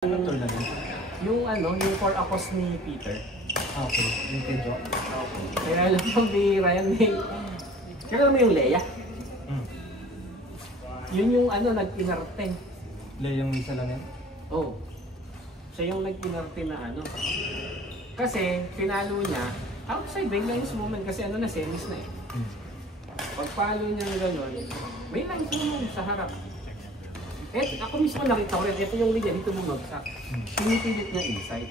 Ano tournament? Yung yung for Akos ni Peter. Okay, yung kay Jo. Okay. Kaya alam mo ni Ryan may... Kaya alam mo yung Leia? Yun yung nag-inarte. Leia yung isa lang yan? Oo. Siya yung nag-inarte na Kasi pinalo niya, outside may lines movement kasi na semis na eh. Pagpalo niya ng gano'n, may lines movement sa harap. Ako mismo nakita ko rin, ito yung linya, dito bumagsak. Pinipilit niya inside.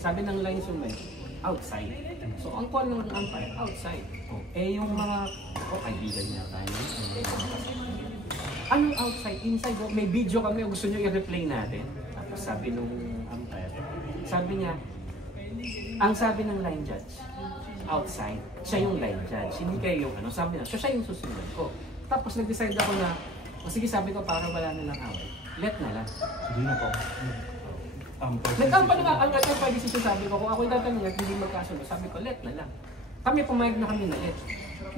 Sabi ng lines movement, outside. So ang call ng umpire, outside. Yung mga, kaibigan niya tayo. Anong outside? Inside? May video kami, gusto niyo i-replay natin. Tapos sabi nung umpire, sabi niya, ang sabi ng line judge, outside. Siya yung line judge, hindi kayo yung sabi na, siya yung susunod ko. Tapos nag-decide ako na, sige sabi ko para wala na lang away, let na lang. Sige na po. Nagkampa na nga, ang decision sabi ko, kung ako itatanong at hindi magkasundo, sabi ko let na lang. Kami pumayag na kami na let.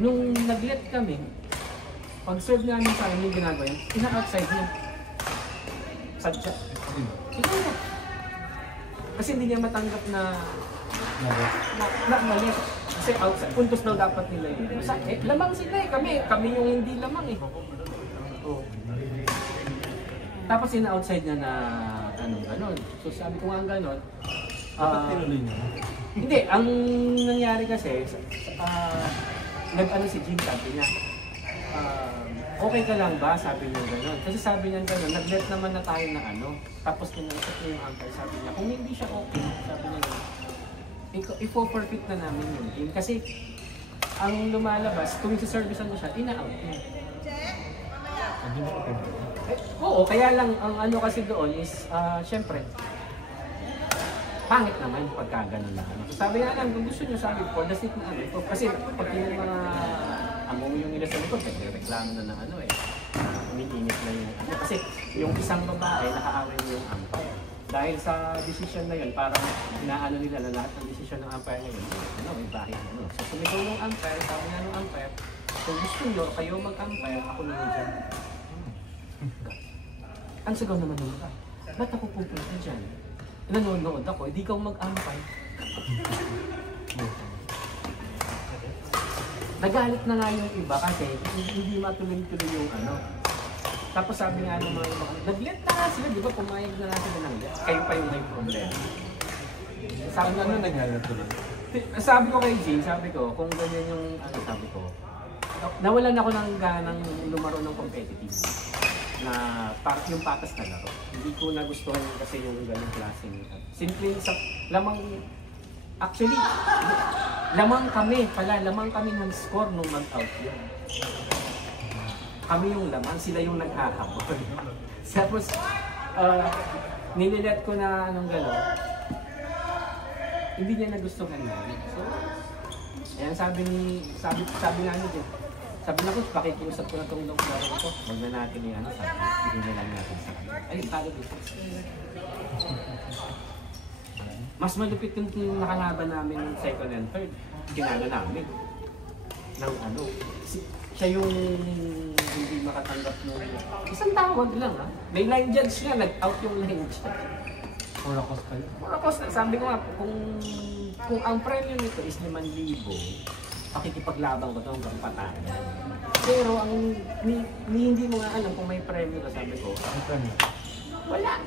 Nung nag-let kami, pag-serve namin sa amin yung ginagawa yun, ina-outside niya. Sadya. Ikaw na. Kasi hindi niya matanggap na mali. Kasi outside, puntos daw dapat nila yun. Lamang sila eh, kami yung hindi lamang eh. Tapos ina-outside niya na ganon. So sabi ko nga ganon. Tinuloy niya? Hindi, ang nangyari kasi, si Jim sabi niya, okay ka lang ba? Sabi niya ganon. Kasi sabi niya ganon, nag-let naman na tayo na Tapos kinausap niya yung umpire, sabi niya, kung hindi siya okay, sabi niya i-forfeit na namin yung game. Kasi ang lumalabas, kung isa-servicean mo siya, ina-out niya. Oo, kaya lang ang kasi doon is, syempre, pangit naman pagka gano'n na Sabi nga lang, kung gusto nyo sabi, for the sake na kasi pag yung mga among yung nila sa likod, nagre-reklamo na ng umiinit na yung Kasi yung isang babae, nakaaway mo yung umpire. Dahil sa decision na yun, parang inaano nila na lahat ng decision ng umpire na yun, may bahid So sumigaw yung umpire, sabi nga ng umpire, kung gusto nyo, kayo mag-umpire, ako na yun dyan. Ang sigaw naman nung ba't ako pupunta dyan? Nanonood ako, hindi ikaw mag-umpire. Nagalit na nga yung iba kasi hindi matuloy-tuloy yung Tapos sabi nga ng mga iba, nag-let na nga sila, di ba pumayag na nga sila ng let? Kayo pa yung may problema. Sabi nga nag-let tuloy? Sabi ko kay Jane, sabi ko, kung ganyan yung sabi ko, nawalan ako ng ganang lumaro ng competitive na yung patas na laro. Hindi ko nagustuhan kasi yung ganung klaseng simple sa lamang actually lamang kami ng score nung mag-out yun. Kami yung lamang, sila yung naghahabol. Tapos nililet ko na gano'n. Hindi niya nagustuhan namin. So, ayan sabi nga niya, sabi na ko, pakikiusap ko na itong laro ko. Huwag na natin sabi, hindi na lang natin sa ay, talo dito. Mas malupit yung nakalaban namin ng second and third. Kinala namin. Siya yung hindi makatanggap nung isang tawag lang May line judge nga, nag-out yung line judge. For Akos kayo? For Akos, sabi ko nga, kung ang premium nito is 5,000, pakikipaglaban ko ito hanggang patayan. Pero hindi mo nga alam kung may premyo ka, sabi ko. May premyo? Wala.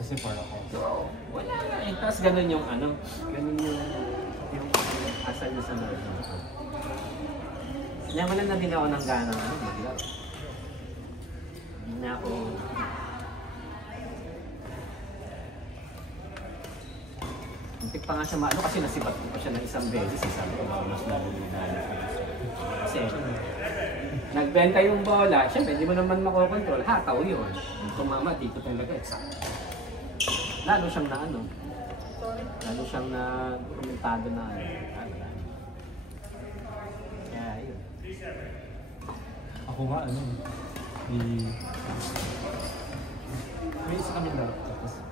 Kasi for Akos. So, wala na Tapos ganun yung ganun yung asal niya sa loob. Kaya wala na din ako ng gana maglaro. Hindi na ako... Muntik pa nga siya kasi nasibat ko pa siya ng isang beses. Sabi ko ba, mas nalulunod. Kasi, nagbenta yung bola, syempre hindi mo naman makokontrol, hataw yun. Tumama, dito talaga, exact. Lalo siyang lalo siyang dokumentado na Kaya, yun. Ako nga, may isa kami laro, tapos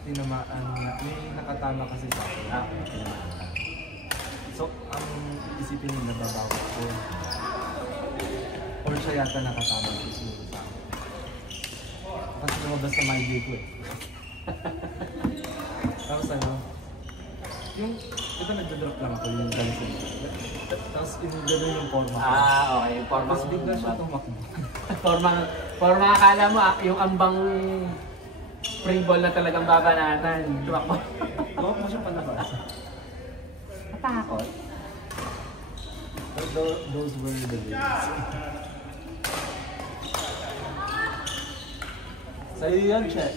tinamaan may nakatama kasi sa akin. So, ang isipin nila babawa ko. Or siya yata nakatama siguro sa akin. Kasi lumabas sa my day ko eh. Tapos ano, yung, ito nagdodrop lang ako yung galisin. Tapos gano'n yung forma ko. Okay. Forma. Tapos bigla siya tumakbo. forma akala mo yung ambang free ball na talagang babanatan. Tumakbo. Tumakbo siya palabas. Natakot. But those were the days. Sa'yo yan, check.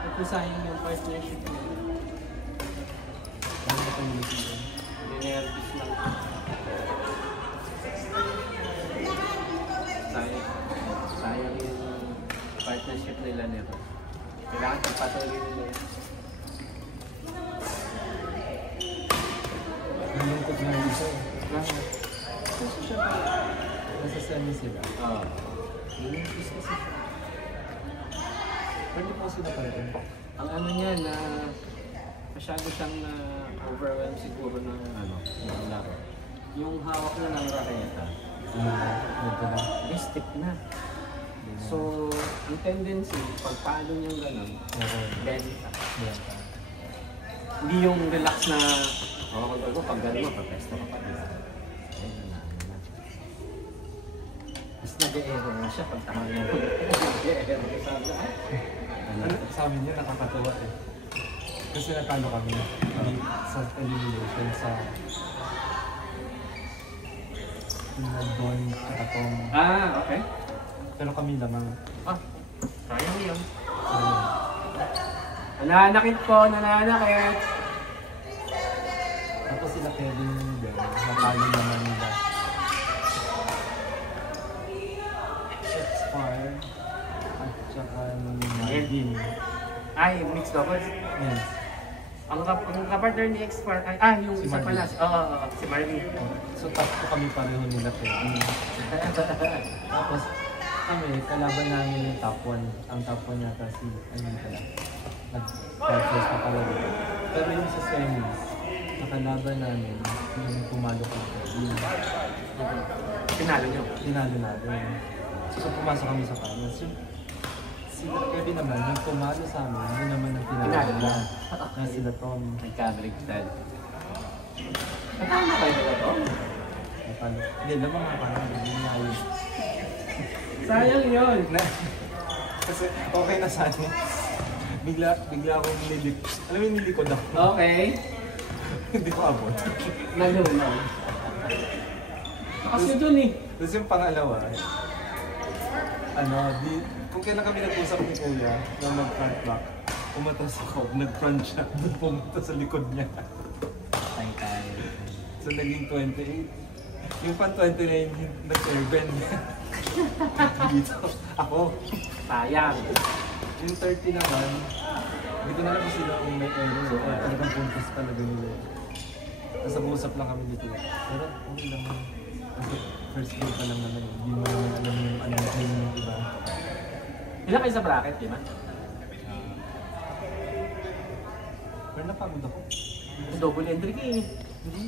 Ito sayang yung partnership mo. Ano ba yung lusin? Ninervous lang. Sayang yung partnership nila nito. Kailangan pagpatuloy nila yun. Nalungkot nga yung isa. Bakit? Kasi siya pa. Nasa semi sila. Oo. Nalungkot kasi siya. Pwede po sila pa rin. Ang ano niya na masyado siyang overwhelmed siguro ng ng laro. Yung hawak na ng raketa, Ganito na. may stick na. So, ang tendency, pag paano niyang gano'n, benta. Hindi yung relax na, pag gano'n mo, papesto ka pa dito. Mas nag-e-error na siya pag tama niya. Nag-e-error sabi na, Sa amin yun, nakakatawa eh. Kasi natalo kami sa elimination sa Don tsaka Tom. Okay. Pero kami lamang. Sayang yun. Nananakit po, nananakit. Tapos sila Kevin din, natalo naman nila. X-Fire at tsaka Marvin. Ay, mixed doubles. Yes. Ang kapartner ni X-Far, yung Si isa Marvin. pala. Oo, si Marvin. So tatlo kami pareho nila Kevin. Tapos kami, kalaban namin yung top 1. Ang top 1 yata si, pala. Nag-partners pa pala rin. Pero yung sa semis, nakalaban namin yung pumalo ko Kevin. Pinalo nyo. Tinalo natin. So pumasok kami sa finals. Yung si Kevin naman, yung pumalo sa amin, yun naman ang tinalo Tinalo nila. lang. Na sila Tom. Nagkabaligtad. Natama kayo nila to? Napalo. Hindi, lamang nga parang hindi nga yun. Sayang yun. Kasi okay na sana. Bigla akong nilik. Alam mo yung nilikod ako. Okay. Hindi ko abot. Nalunaw. Kasi dun eh. Tapos yung pangalawa, kung kailan kami nag-usap ni Kuya na mag-front back, umatas ako, nag-front siya, pumunta sa likod niya. Tayo. So naging 28. Yung pan 29, nag-urban. Dito, ako. Sayang. Yung 30 naman, hindi ko na alam kung sino ang may error. So, talagang puntos talaga nila. Tapos nag-uusap lang kami dito. Pero okay lang. Kasi first game pa lang naman. Hindi mo naman alam yung anong game yung iba. Ilan kayo sa bracket, di ba? Pero napagod ako. Double entry ka eh. Hindi.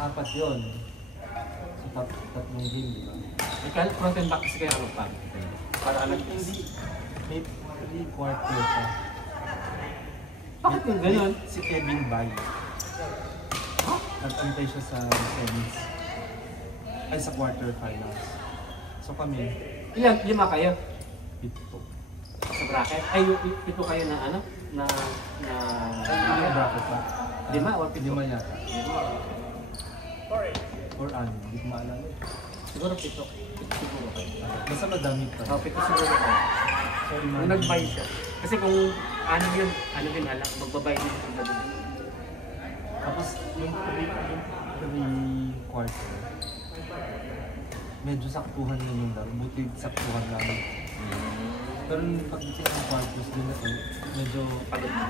4 yun. So tatlong game, di ba? Ikaw, front and back kasi kaya ano pa. Para alam Hindi. May 3 quarter pa. Bakit yung ganun? Si Kevin Bay. Nag-antay siya sa semis. Ay, sa quarterfinals. So kami, Ilan? 5 kayo? 7. Sa bracket? Ay, 7 kayo na ano? Na... Hindi yung bracket pa. 5 or 7? 5 yata. Or ano, hindi ko maalala. Siguro 7. Siguro kayo. Basta madami pa. 7 siguro kayo. Sorry, Kung man. nag-buy siya. Kasi kung ano yun alam, magbabay din yung gabi. Tapos yung 3 quarter, medyo saktuhan na yung laro. Buti saktuhan lang. Pero pagdating ng quarters din ako, medyo Pagod mo.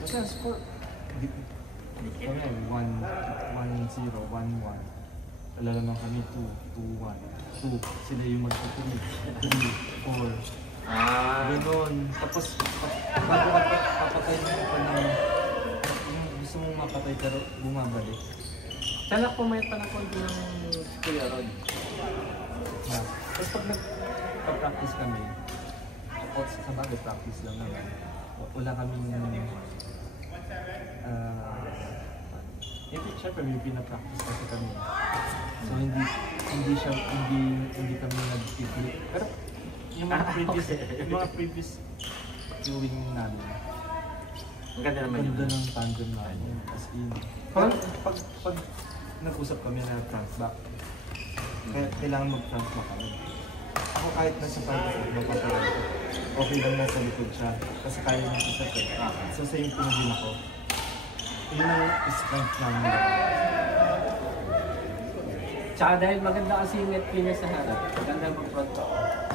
kasi ang score, kami 1-0, 1-1. Wala naman kami 2-1. 2, sila yung magpa-3, 3, 4. Ganon. Tapos, bago ka papatay mo pa ng yung gusto mong mapatay pero bumabalik. Sana pumayat pa na konti ng Kuya Rod. Tapos pag nagpa-practice kami, o sa bagay practice lang naman, wala kaming syempre may pinapractice kasi kami. So hindi kami nag-click. Pero yung mga previous viewing namin, Ang ganda naman yun. ganda ng tandem namin. As in, pag nag-usap kami na front back, kailangan mag-front back kami. Ako kahit nasa front back, mapapalala ko. Okay lang nasa likod siya. Kasi kaya niya isa ko. So sa yung pinagin ako, yun ang strength namin. Tsaka dahil maganda kasi yung net niya sa harap, maganda mag-front back.